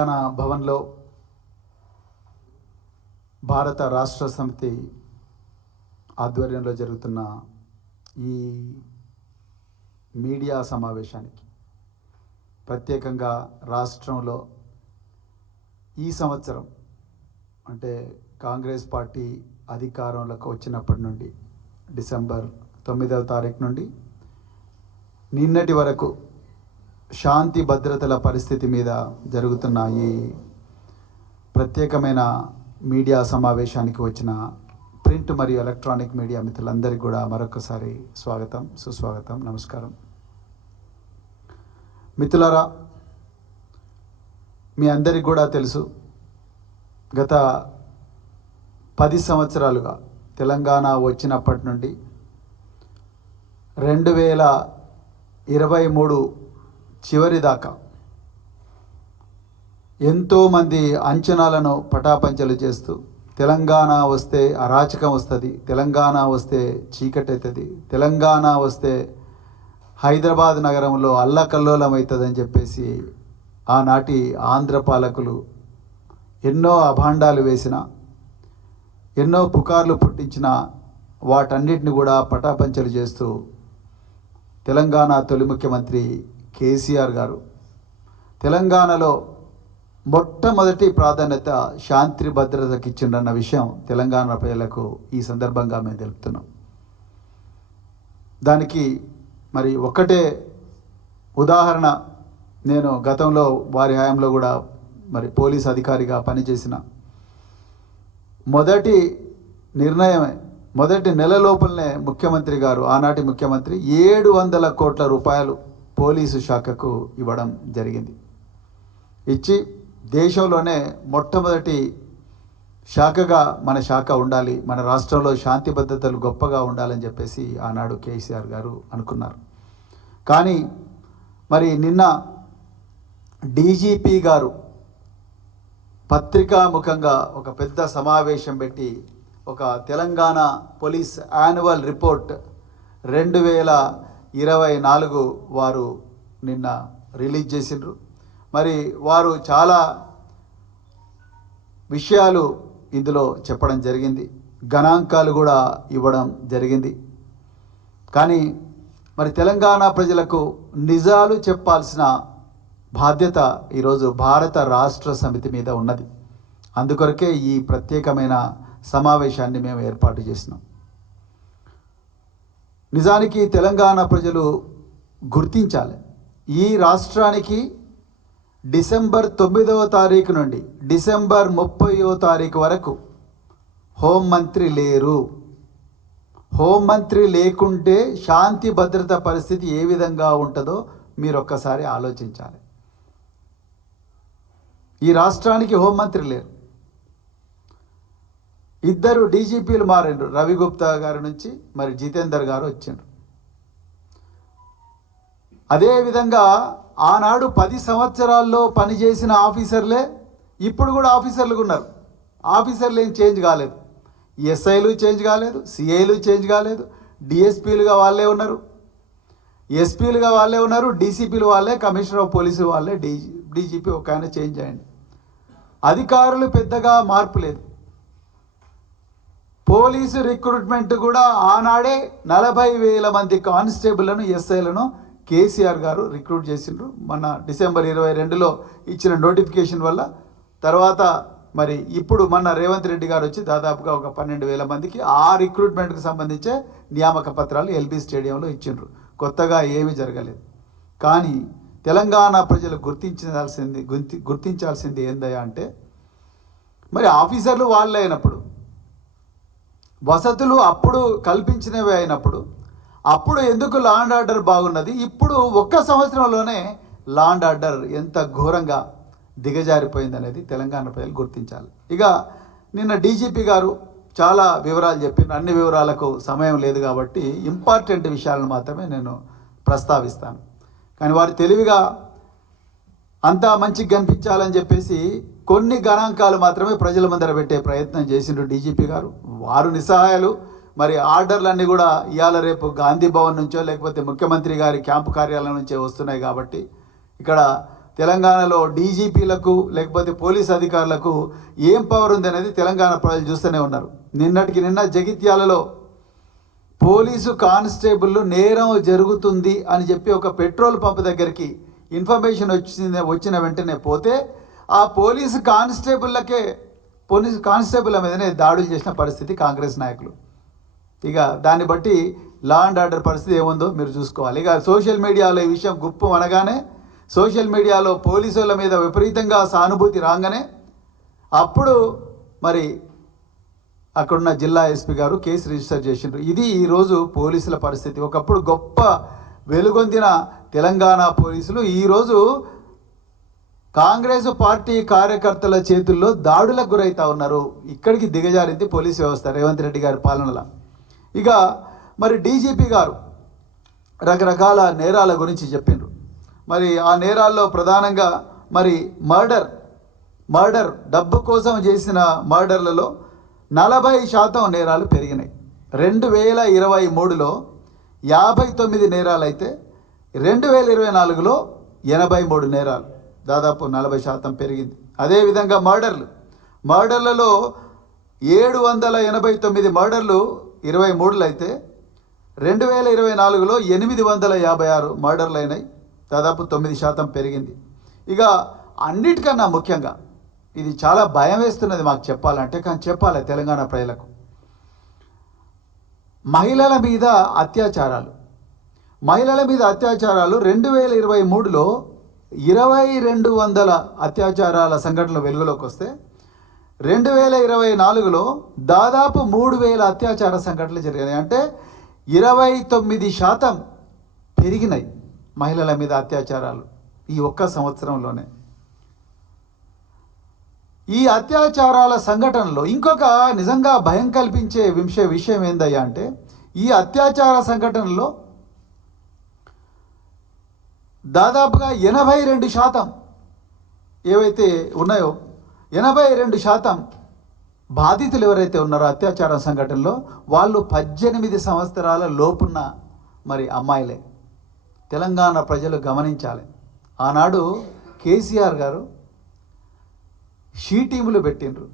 తెలంగాణ భవన్లో భారత రాష్ట్ర సమితి ఆధ్వర్యంలో జరుగుతున్న ఈ మీడియా సమావేశానికి ప్రత్యేకంగా రాష్ట్రంలో ఈ సంవత్సరం అంటే కాంగ్రెస్ పార్టీ అధికారంలోకి వచ్చినప్పటి నుండి డిసెంబర్ 9వ తారీఖు నుండి నిన్నటి వరకు శాంతి భద్రతల పరిస్థితి మీద జరుగుతున్న ఈ ప్రత్యేకమైన మీడియా సమావేశానికి వచ్చిన ప్రింట్ మరియు ఎలక్ట్రానిక్ మీడియా మిత్రులందరికీ కూడా మరొకసారి స్వాగతం, సుస్వాగతం, నమస్కారం. మిత్రులారా, మీ అందరికీ కూడా తెలుసు, గత 10 సంవత్సరాలుగా తెలంగాణ వచ్చినప్పటి నుండి 2023 చివరి దాకా ఎంతోమంది అంచనాలను పటాపంచలు చేస్తూ తెలంగాణ వస్తే అరాచకం వస్తుంది, తెలంగాణ వస్తే చీకటి అవుతుంది, తెలంగాణ వస్తే హైదరాబాద్ నగరంలో అల్లకల్లోలం అవుతుందని చెప్పేసి ఆనాటి ఆంధ్ర పాలకులు ఎన్నో అభాండాలు వేసిన, ఎన్నో పుకార్లు పుట్టించిన వాటన్నిటిని కూడా పటాపంచలు చేస్తూ తెలంగాణ తొలి ముఖ్యమంత్రి కేసీఆర్ గారు తెలంగాణలో మొట్టమొదటి ప్రాధాన్యత శాంతి భద్రతకి ఇచ్చిండన్న విషయం తెలంగాణ ప్రజలకు ఈ సందర్భంగా మేము తెలుపుతున్నాం. దానికి మరి ఒక్కటే ఉదాహరణ, నేను గతంలో వారి హయాంలో కూడా మరి పోలీస్ అధికారిగా పనిచేసిన మొదటి నిర్ణయమే, మొదటి నెల లోపలనే ముఖ్యమంత్రి గారు, ఆనాటి ముఖ్యమంత్రి 700 కోట్ల రూపాయలు పోలీసు శాఖకు ఇవ్వడం జరిగింది. ఇచ్చి దేశంలోనే మొట్టమొదటి శాఖగా మన శాఖ ఉండాలి, మన రాష్ట్రంలో శాంతి భద్రతలు గొప్పగా ఉండాలని చెప్పేసి ఆనాడు కేసీఆర్ గారు అనుకున్నారు. కానీ మరి నిన్న డీజీపీ గారు పత్రికాముఖంగా ఒక పెద్ద సమావేశం పెట్టి ఒక తెలంగాణ పోలీస్ యాన్యువల్ రిపోర్ట్ 2024 వారు నిన్న రిలీజ్ చేసిండ్రు. మరి వారు చాలా విషయాలు ఇందులో చెప్పడం జరిగింది, గణాంకాలు కూడా ఇవ్వడం జరిగింది. కానీ మరి తెలంగాణ ప్రజలకు నిజాలు చెప్పాల్సిన బాధ్యత ఈరోజు భారత రాష్ట్ర సమితి మీద ఉన్నది. అందుకొరకే ఈ ప్రత్యేకమైన సమావేశాన్ని మేము ఏర్పాటు చేసినాం. నిజానికి తెలంగాణ ప్రజలు గుర్తించాలి, ఈ రాష్ట్రానికి డిసెంబర్ 9వ తారీఖు నుండి డిసెంబర్ 30వ తారీఖు వరకు హోంమంత్రి లేరు. హోంమంత్రి లేకుంటే శాంతి భద్రత పరిస్థితి ఏ విధంగా ఉంటుందో మీరు ఒక్కసారి ఆలోచించాలి. ఈ రాష్ట్రానికి హోంమంత్రి లేరు. 2 డీజీపీలు మారిండ్రు, రవి గుప్తా గారి నుంచి మరి జితేందర్ గారు వచ్చిండ్రు. అదేవిధంగా ఆనాడు 10 సంవత్సరాల్లో పనిచేసిన ఆఫీసర్లే ఇప్పుడు కూడా ఆఫీసర్లుగా ఉన్నారు. ఆఫీసర్లు ఏం చేంజ్ కాలేదు, ఎస్ఐలు చేంజ్ కాలేదు, సిఐలు చేంజ్ కాలేదు, డిఎస్పీలుగా వాళ్ళే ఉన్నారు, ఎస్పీలుగా వాళ్ళే ఉన్నారు, డీసీపీలు వాళ్ళే, కమిషనర్ ఆఫ్ పోలీసు వాళ్ళే, డీజీపీ ఒక ఆయన చేంజ్ అయ్యండి. అధికారులు పెద్దగా మార్పు లేదు. పోలీసు రిక్రూట్మెంట్ కూడా ఆనాడే 40,000 మంది కానిస్టేబుల్లను, ఎస్ఐలను కేసీఆర్ గారు రిక్రూట్ చేసిండ్రు. మొన్న డిసెంబర్ 22లో ఇచ్చిన నోటిఫికేషన్ వల్ల తర్వాత మరి ఇప్పుడు మొన్న రేవంత్ రెడ్డి గారు వచ్చి దాదాపుగా ఒక 12,000 మందికి ఆ రిక్రూట్మెంట్కి సంబంధించే నియామక పత్రాలు ఎల్బీ స్టేడియంలో ఇచ్చిండ్రు. కొత్తగా ఏమీ జరగలేదు. కానీ తెలంగాణ ప్రజలు గుర్తించాల్సింది ఏందయ్యా అంటే, మరి ఆఫీసర్లు వాళ్ళే అయినప్పుడు, వసతులు అప్పుడు కల్పించినవి అయినప్పుడు, అప్పుడు ఎందుకు లా అండ్ ఆర్డర్ బాగున్నది, ఇప్పుడు 1 సంవత్సరంలోనే లా అండ్ ఆర్డర్ ఎంత ఘోరంగా దిగజారిపోయింది అనేది తెలంగాణ ప్రజలు గుర్తించాలి. ఇక నిన్న డీజీపీ గారు చాలా వివరాలు చెప్పిన, అన్ని వివరాలకు సమయం లేదు కాబట్టి ఇంపార్టెంట్ విషయాలను మాత్రమే నేను ప్రస్తావిస్తాను. కానీ వారు తెలివిగా అంతా మంచిగా కనిపించాలని చెప్పేసి కొన్ని గణాంకాలు మాత్రమే ప్రజల ముందర పెట్టే ప్రయత్నం చేసిండ్రు డీజీపీ గారు. వారు నిస్సహాయాలు. మరి ఆర్డర్లన్నీ కూడా ఇవాళ రేపు గాంధీ భవన్ నుంచో లేకపోతే ముఖ్యమంత్రి గారి క్యాంపు కార్యాలయం నుంచే వస్తున్నాయి. కాబట్టి ఇక్కడ తెలంగాణలో డీజీపీలకు లేకపోతే పోలీస్ అధికారులకు ఏం పవర్ ఉంది అనేది తెలంగాణ ప్రజలు చూస్తూనే ఉన్నారు. నిన్నటికి నిన్న జగిత్యాలలో పోలీసు కానిస్టేబుల్ నేరం జరుగుతుంది అని చెప్పి ఒక పెట్రోల్ పంప్ దగ్గరికి ఇన్ఫర్మేషన్ వచ్చిన వెంటనే పోతే ఆ పోలీసు కానిస్టేబుల్ల మీదనే దాడులు చేసిన పరిస్థితి కాంగ్రెస్ నాయకులు. ఇక దాన్ని బట్టి లా అండ్ ఆర్డర్ పరిస్థితి ఏముందో మీరు చూసుకోవాలి. ఇక సోషల్ మీడియాలో ఈ విషయం గుప్పు అనగానే సోషల్ మీడియాలో పోలీసుల మీద విపరీతంగా సానుభూతి రాగానే అప్పుడు మరి అక్కడున్న జిల్లా ఎస్పీ గారు కేసు రిజిస్టర్ చేసిండ్రు. ఇది ఈరోజు పోలీసుల పరిస్థితి. ఒకప్పుడు గొప్ప వెలుగొందిన తెలంగాణ పోలీసులు ఈరోజు కాంగ్రెస్ పార్టీ కార్యకర్తల చేతుల్లో దాడులకు గురవుతా ఉన్నారు. ఇక్కడికి దిగజారింది పోలీస్ వ్యవస్థ రేవంత్ రెడ్డి గారి పాలనలో. ఇక మరి డీజీపీ గారు రకరకాల నేరాల గురించి చెప్పిండ్రు. మరి ఆ నేరాల్లో ప్రధానంగా మరి మర్డర్ డబ్బు కోసం చేసిన మర్డర్లలో 40% నేరాలు పెరిగినాయి. 2023లో 59 నేరాలు అయితే 2024లో 83 నేరాలు, దాదాపు 40% పెరిగింది. అదేవిధంగా మర్డర్లలో 789 మర్డర్లు 23లో అయితే 2024లో 856 మర్డర్లు అయినాయి, దాదాపు 9% పెరిగింది. ఇక అన్నిటికన్నా ముఖ్యంగా ఇది చాలా భయం వేస్తున్నది మాకు చెప్పాలంటే, కానీ చెప్పాలి తెలంగాణ ప్రజలకు. మహిళల మీద అత్యాచారాలు 2023లో 2200 అత్యాచారాల సంఘటనలు వెలుగులోకి వస్తే 2024లో దాదాపు 3000 అత్యాచార సంఘటనలు జరిగినాయి. అంటే 29% పెరిగినాయి మహిళల మీద అత్యాచారాలు ఈ ఒక్క సంవత్సరంలోనే. ఈ అత్యాచారాల సంఘటనలో ఇంకొక నిజంగా భయం కల్పించే విషయం ఏందయ్యా అంటే, ఈ అత్యాచార సంఘటనలో దాదాపుగా 82% ఏవైతే ఉన్నాయో 82% బాధితులు ఎవరైతే ఉన్నారో అత్యాచార సంఘటనలో వాళ్ళు 18 సంవత్సరాల లోపున్న మరి అమ్మాయిలే. తెలంగాణ ప్రజలు గమనించాలి. ఆనాడు కేసీఆర్ గారు షీ టీములు పెట్టిండ్రు.